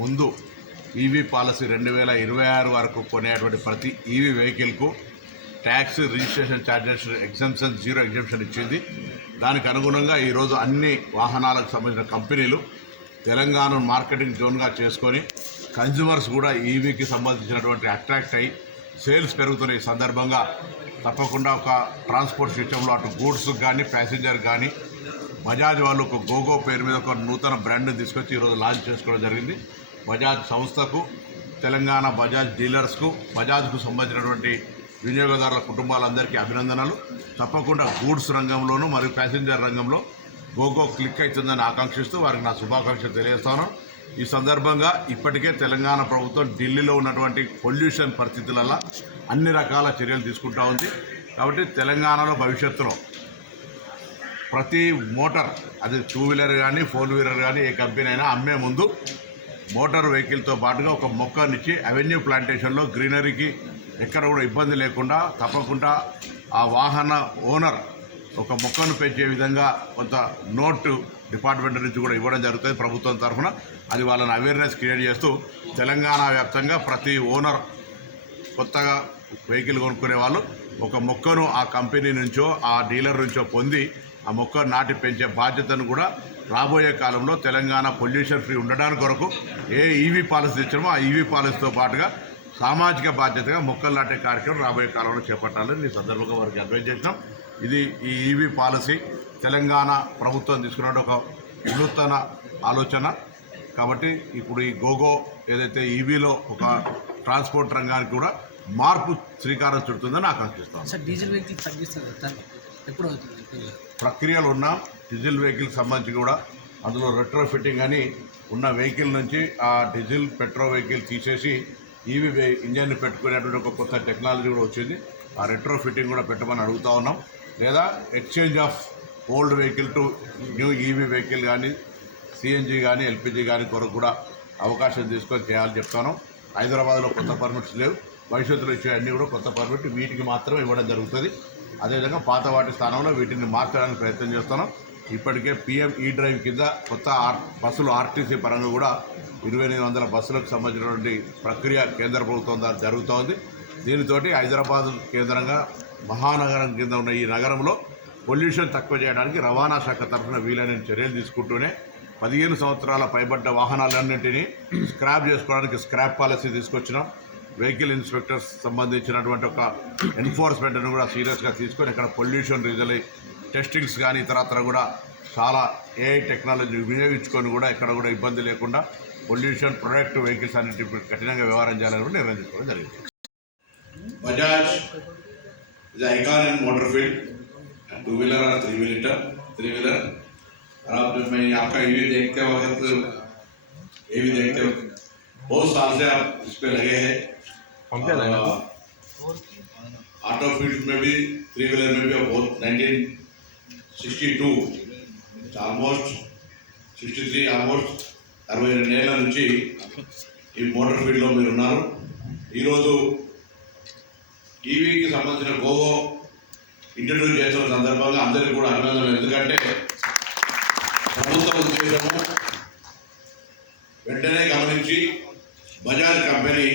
ముందు EV policy 2026 వరకు కొనేటువంటి ప్రతి ఈవీ వెహికల్కు tax registration charges exemption zero exemption ఇచ్చింది. దానికి అనుగుణంగా ఈరోజు అన్ని వాహనాలకు సంబంధించిన కంపెనీలు తెలంగాణను మార్కెటింగ్ జోన్గా చేసుకొని కన్జ్యూమర్స్ కూడా ఈవీకి సంబంధించినటువంటి అట్రాక్ట్ అయ్యి సేల్స్ పెరుగుతున్న ఈ సందర్భంగా తప్పకుండా ఒక ట్రాన్స్పోర్ట్ సిస్టంలో అటు గూడ్స్ కానీ ప్యాసింజర్ కానీ బజాజ్ వాళ్ళు ఒక గోగో పేరు మీద ఒక నూతన బ్రాండ్ని తీసుకొచ్చి ఈరోజు లాంచ్ చేసుకోవడం జరిగింది. బజాజ్ సంస్థకు, తెలంగాణ బజాజ్ డీలర్స్కు, బజాజ్కు సంబంధించినటువంటి వినియోగదారుల కుటుంబాలందరికీ అభినందనలు. తప్పకుండా గూడ్స్ రంగంలోనూ మరియు ప్యాసింజర్ రంగంలో గోగో క్లిక్ అవుతుందని ఆకాంక్షిస్తూ వారికి నా శుభాకాంక్షలు తెలియజేస్తాను. ఈ సందర్భంగా ఇప్పటికే తెలంగాణ ప్రభుత్వం ఢిల్లీలో ఉన్నటువంటి పొల్యూషన్ పరిస్థితులలో అన్ని రకాల చర్యలు తీసుకుంటూ ఉంది. కాబట్టి తెలంగాణలో భవిష్యత్తులో ప్రతి మోటార్, అది 2 వీలర్ కానీ 4 వీలర్ కానీ ఏ కంపెనీ అయినా అమ్మే ముందు మోటార్ వెహికల్తో పాటుగా ఒక మొక్కనిచ్చి అవెన్యూ ప్లాంటేషన్లో గ్రీనరీకి ఎక్కడ కూడా ఇబ్బంది లేకుండా తప్పకుండా ఆ వాహన ఓనర్ ఒక మొక్కను పెంచే విధంగా కొంత నోటు డిపార్ట్మెంట్ నుంచి కూడా ఇవ్వడం జరుగుతుంది ప్రభుత్వం తరఫున. అది వాళ్ళని అవేర్నెస్ క్రియేట్ చేస్తూ తెలంగాణ వ్యాప్తంగా ప్రతి ఓనర్ కొత్తగా వెహికల్ కొనుక్కునే వాళ్ళు ఒక మొక్కను ఆ కంపెనీ నుంచో ఆ డీలర్ నుంచో పొంది ఆ మొక్క నాటి పెంచే బాధ్యతను కూడా రాబోయే కాలంలో తెలంగాణ పొల్యూషన్ ఫ్రీ ఉండడానికి కొరకు ఏ ఈవీ పాలసీ తెచ్చామో ఆ ఈవీ పాలసీతో పాటుగా సామాజిక బాధ్యతగా మొక్కలు నాటే కార్యక్రమం రాబోయే కాలంలో చేపట్టాలని ఈ సందర్భంగా వారికి అడ్వైజ్ చేసినాం. ఇది ఈ ఈవీ పాలసీ తెలంగాణ ప్రభుత్వం తీసుకున్న ఒక వినూత్న ఆలోచన. కాబట్టి ఇప్పుడు ఈ గోగో ఏదైతే ఈవీలో ఒక ట్రాన్స్పోర్ట్ రంగానికి కూడా మార్పు శ్రీకారం చుడుతుందని ఆకాంక్షిస్తాం. డీజిల్ వెహికల్ ఎప్పుడు ప్రక్రియలు ఉన్న డీజిల్ వెహికల్కి సంబంధించి కూడా అందులో రెట్రో ఫిట్టింగ్ అని ఉన్న వెహికల్ నుంచి ఆ డీజిల్ పెట్రోల్ వెహికల్ తీసేసి ఈవీ ఇంజన్ని పెట్టుకునేటువంటి ఒక కొత్త టెక్నాలజీ కూడా వచ్చింది. ఆ రెట్రో ఫిట్టింగ్ కూడా పెట్టమని అడుగుతూ ఉన్నాం. లేదా exchange of old vehicle to new EV vehicle కానీ సిఎన్జీ కానీ ఎల్పిజి కానీ కొరకు కూడా అవకాశం తీసుకొని చేయాలని చెప్తాను. హైదరాబాద్లో కొత్త పర్మిట్స్ లేవు, భవిష్యత్తులో ఇచ్చే అన్నీ కూడా కొత్త పర్మిట్ వీటికి మాత్రమే ఇవ్వడం జరుగుతుంది. అదేవిధంగా పాత వాటి స్థానంలో వీటిని మార్చడానికి ప్రయత్నం చేస్తున్నాం. ఇప్పటికే పిఎం ఈ డ్రైవ్ కింద కొత్త బస్సులు ఆర్టీసీ పరంగా కూడా 2800 బస్సులకు సంబంధించినటువంటి ప్రక్రియ కేంద్ర ప్రభుత్వం ద్వారా జరుగుతోంది. దీనితోటి హైదరాబాద్ కేంద్రంగా మహానగరం కింద ఉన్న ఈ నగరంలో పొల్యూషన్ తక్కువ చేయడానికి రవాణా శాఖ తరఫున వీలైన చర్యలు తీసుకుంటూనే 15 సంవత్సరాల పైబడ్డ వాహనాలన్నింటినీ స్క్రాప్ చేసుకోవడానికి స్క్రాప్ పాలసీ తీసుకొచ్చినాం. వెహికల్ ఇన్స్పెక్టర్స్ సంబంధించినటువంటి ఒక ఎన్ఫోర్స్మెంట్ను కూడా సీరియస్గా తీసుకొని ఇక్కడ పొల్యూషన్ రీజన్ టెస్టింగ్స్ కానీ ఇతరత్ర కూడా చాలా ఏఐ టెక్నాలజీ వినియోగించుకొని కూడా ఎక్కడ కూడా ఇబ్బంది లేకుండా పొల్యూషన్ ప్రొడక్ట్ వెహికల్స్ అన్నింటి కఠినంగా వ్యవహారం చేయాలని కూడా నిర్ణయం తీసుకోవడం జరిగింది. Bajaj is icon in motor field, 2 wheeler और 3 व्हीलर और आप मैं आपका ये देखते वक्त ये भी देखते हो बहुत साल से आप इस पे लगे हैं. ऑटो फील्ड में भी 3 व्हीलर में भी बहुत 1962 ఆల్మోస్ట్ 63 ఆల్మోస్ట్ 62 ఏళ్ళ నుంచి ఈ మోటార్ ఫీల్డ్లో మీరు ఉన్నారు. ఈరోజు ఈవీకి సంబంధించిన గోగో ఇంట్రడ్యూస్ చేసిన సందర్భంగా అందరికీ కూడా అభినందనలు. ఎందుకంటే ప్రభుత్వ ఉద్దేశము వెంటనే గమనించి బజాజ్ కంపెనీ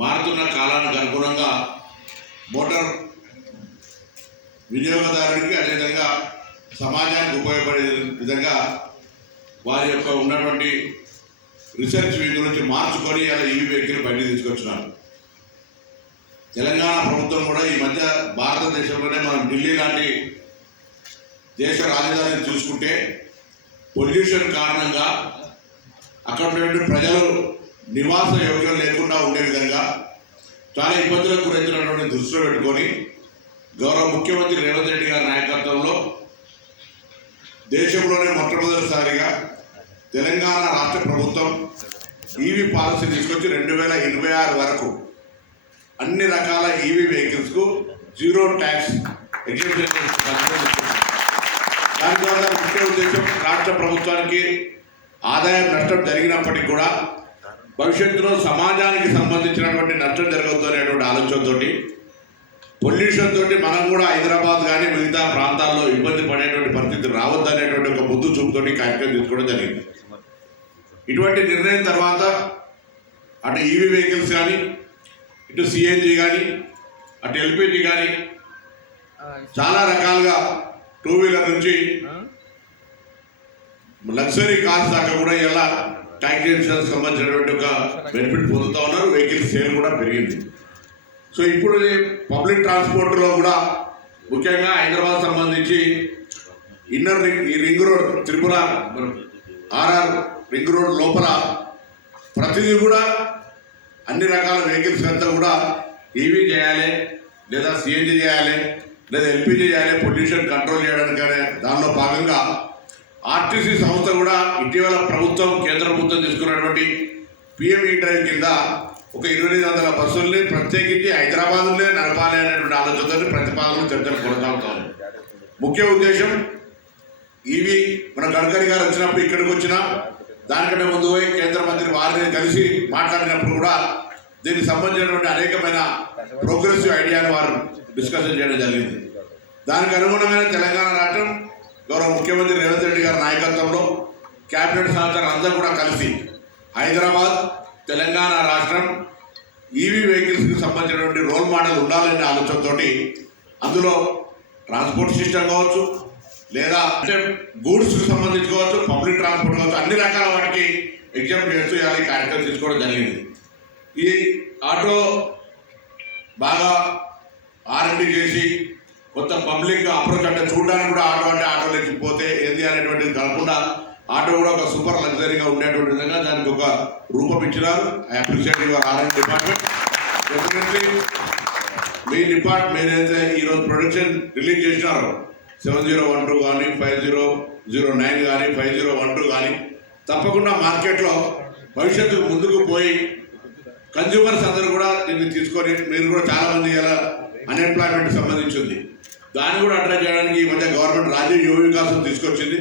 మారుతున్న కాలానికి అనుగుణంగా మోటార్ వినియోగదారుడికి అదేవిధంగా సమాజానికి ఉపయోగపడే విధంగా వారి యొక్క ఉన్నటువంటి రీసెర్చ్ వింగ్ నుంచి మార్చుకొని అలా ఈవీ వెహికల్ బయట తీసుకొచ్చినారు. తెలంగాణ ప్రభుత్వం కూడా ఈ మధ్య భారతదేశంలోనే మనం ఢిల్లీ లాంటి దేశ రాజధానిని చూసుకుంటే పొల్యూషన్ కారణంగా అక్కడ ఉన్నటువంటి ప్రజలు నివాస యోగ్యం లేకుండా ఉండే విధంగా చాలా ఇబ్బందులకు గురైతున్నటువంటి దృష్టిలో పెట్టుకొని గౌరవ ముఖ్యమంత్రి రేవంత్ రెడ్డి గారి నాయకత్వంలో దేశంలోనే మొట్టమొదటిసారిగా తెలంగాణ రాష్ట్ర ప్రభుత్వం ఈవీ పాలసీ తీసుకొచ్చి 2026 వరకు అన్ని రకాల ఈవీ వెహికల్స్కు జీరో ట్యాక్స్ ఎగ్జంప్షన్. దాని ద్వారా ముఖ్య ఉద్దేశం రాష్ట్ర ప్రభుత్వానికి ఆదాయం నష్టం జరిగినప్పటికీ కూడా భవిష్యత్తులో సమాజానికి సంబంధించినటువంటి నష్టం జరగద్దు అనేటువంటి ఆలోచనతో పొల్యూషన్ తోటి మనం కూడా హైదరాబాద్ కానీ మిగతా ప్రాంతాల్లో ఇబ్బంది పడేటువంటి పరిస్థితి రావద్దు అనేటువంటి ఒక ముందు చూపుతోటి కార్యక్రమం తీసుకోవడం జరిగింది. ఇటువంటి నిర్ణయం తర్వాత అటు ఈవీ వెహికల్స్ కానీ ఇటు సిఎన్జి కానీ అటు ఎల్పిజి కానీ చాలా రకాలుగా టూ వీలర్ నుంచి లగ్జరీ కార్స్ దాకా కూడా ఇలా ట్యాక్సేషన్ సంబంధించినటువంటి ఒక బెనిఫిట్ పొందుతూ ఉన్నారు. వెహికల్ సేల్ కూడా పెరిగింది. సో ఇప్పుడు పబ్లిక్ ట్రాన్స్పోర్ట్లో కూడా ముఖ్యంగా హైదరాబాద్ సంబంధించి ఇన్నర్ రింగ్ ఈ రింగ్ రోడ్ త్రిపుర ఆర్ఆర్ రింగ్ రోడ్ లోపల ప్రతిదీ కూడా అన్ని రకాల వెహికల్స్ అంతా కూడా ఈవీ చేయాలి, లేదా సిఎన్జి చేయాలి, లేదా ఎల్పిజి చేయాలి, పొల్యూషన్ కంట్రోల్ చేయడానికి. దానిలో భాగంగా ఆర్టీసీ సంస్థ కూడా ఇటీవల ప్రభుత్వం కేంద్ర ప్రభుత్వం తీసుకున్నటువంటి పిఎంఈ డ్రైవ్ కింద ఒక 2500 బస్సుల్ని ప్రత్యేకించి హైదరాబాద్లోనే నడపాలి అనేటువంటి ఆలోచనతో ప్రతిపాదనలు చర్చలు కొనసాగుతాయి. ముఖ్య ఉద్దేశం ఈవీ మన గడ్కరీ గారు వచ్చినప్పుడు ఇక్కడికి వచ్చినా దానికంటే ముందు పోయి కేంద్ర మంత్రి వారిని కలిసి మాట్లాడినప్పుడు కూడా దీనికి సంబంధించినటువంటి అనేకమైన ప్రోగ్రెసివ్ ఐడియాను వారు డిస్కషన్ చేయడం జరిగింది. దానికి అనుగుణమైన తెలంగాణ రాష్ట్రం గౌరవ ముఖ్యమంత్రి రేవంత్ రెడ్డి గారి నాయకత్వంలో క్యాబినెట్ సహచరులు అందరూ కూడా కలిసి హైదరాబాద్ తెలంగాణ రాష్ట్రం ఈవీ వెహికల్స్కి సంబంధించినటువంటి రోల్ మోడల్ ఉండాలనే ఆలోచనతోటి అందులో ట్రాన్స్పోర్ట్ సిస్టమ్ కావచ్చు, లేదా అంటే గూడ్స్కి సంబంధించి కావచ్చు, పబ్లిక్ ట్రాన్స్పోర్ట్ కావచ్చు, అన్ని రకాల వాటికి ఎగ్జామ్ చేస్తూ ఇవాళ ఈ కార్యక్రమం తీసుకోవడం జరిగింది. ఈ ఆటో బాగా ఆర్ఎండి చేసి కొత్త పబ్లిక్ అప్రోచ్ అంటే చూడడానికి కూడా ఆటో అంటే ఆటోలోకి పోతే ఏంది అనేటువంటిది కాకుండా ఆటో కూడా ఒక సూపర్ లగ్జరీగా ఉండేటువంటి విధంగా దానికి ఒక రూపం ఇచ్చినారు. I appreciate your RMD department. Definitely మీ డిపార్ట్మెంట్ మీరైతే ఈరోజు ప్రొడక్షన్ రిలీజ్ చేసినారు 7012 కానీ 5009 కానీ 5012 కానీ తప్పకుండా మార్కెట్లో భవిష్యత్తుకు ముందుకు పోయి కన్జ్యూమర్స్ అందరూ కూడా దీన్ని తీసుకొని మీరు కూడా చాలామంది ఇలా అన్ఎంప్లాయ్మెంట్ సంబంధించింది దాన్ని కూడా అడ్రస్ చేయడానికి ఈ మధ్య గవర్నమెంట్ రాజీవ్ యువ వికాసం తీసుకొచ్చింది.